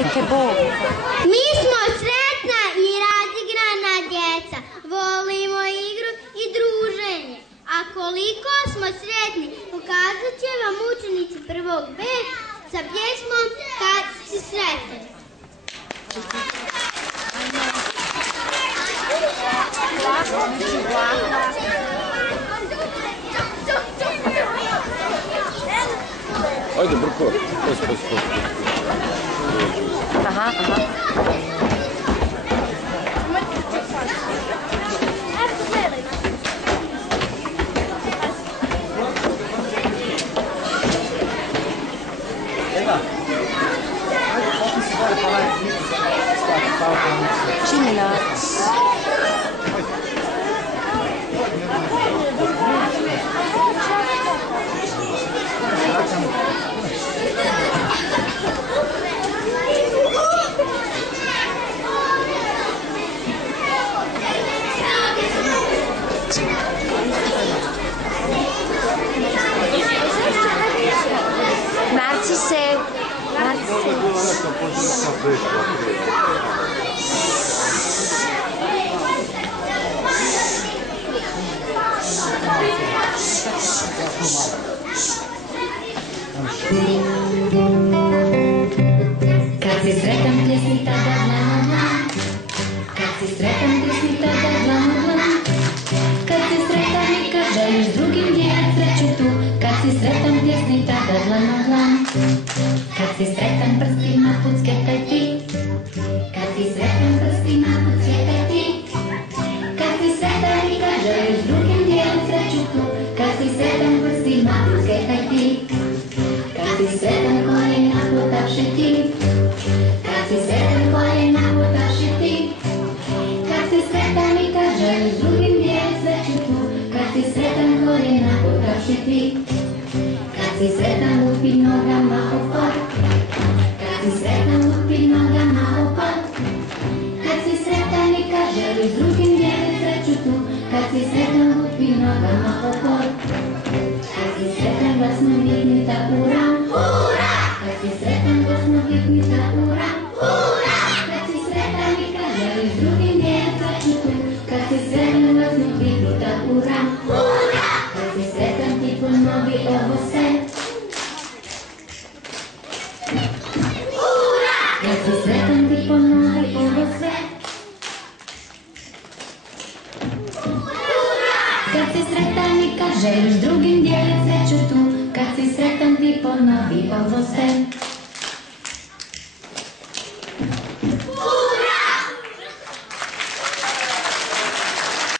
Majke Bogu. Mi smo sretna i razigrana djeca, volimo igru i druženje. A koliko smo sretni, pokazat će vam učenici prvog B sa pjesmom Kad si sretan. Ajde, Brko, Aha. Čini nas. Narcise. Kad si sretan pljesni tada dlan u dlan, kad si sretan pljesni tada dlan u dlan, kad si sretan i kad želiš drugim dijelit sreću tu, kad si sretan pljesni tada dlan u dlan, kad si sretan prstima puckekaj ti, kad si sretan prstima puckekaj ti, kad si sretan i kad želiš drugim dijelit sreću tu, kad si sretan prstima puckekaj ti, kad si sretan koljena potapši ti, kad si sretan koljena potapši ti, kad si sretan i kad želiš drugim dijelit sreću tu, kad si sretan koljena potapši ti, kad si sretan lupi nogama o pod, kad si sretan lupi nogama o pod, kad si sretan i kad želiš drugim dijelit sreću tu, kad si sretan lupi nogama o pod, kad si sretan glasno vikni ta ura, ura, kad si sretan glasno vikni ta ura, ura, kad si sretan i kad želiš drugim dijelit sreću tu, kad si sretan glasno vikni ta ura, ura, kad si sretan ti ponovi ovo sve, ura, kad si sretan ti ponovi ovo sve, kad si sretan i kad želiš drugim dijelit sreću tu, kad si sretan ti ponovi ovo sve.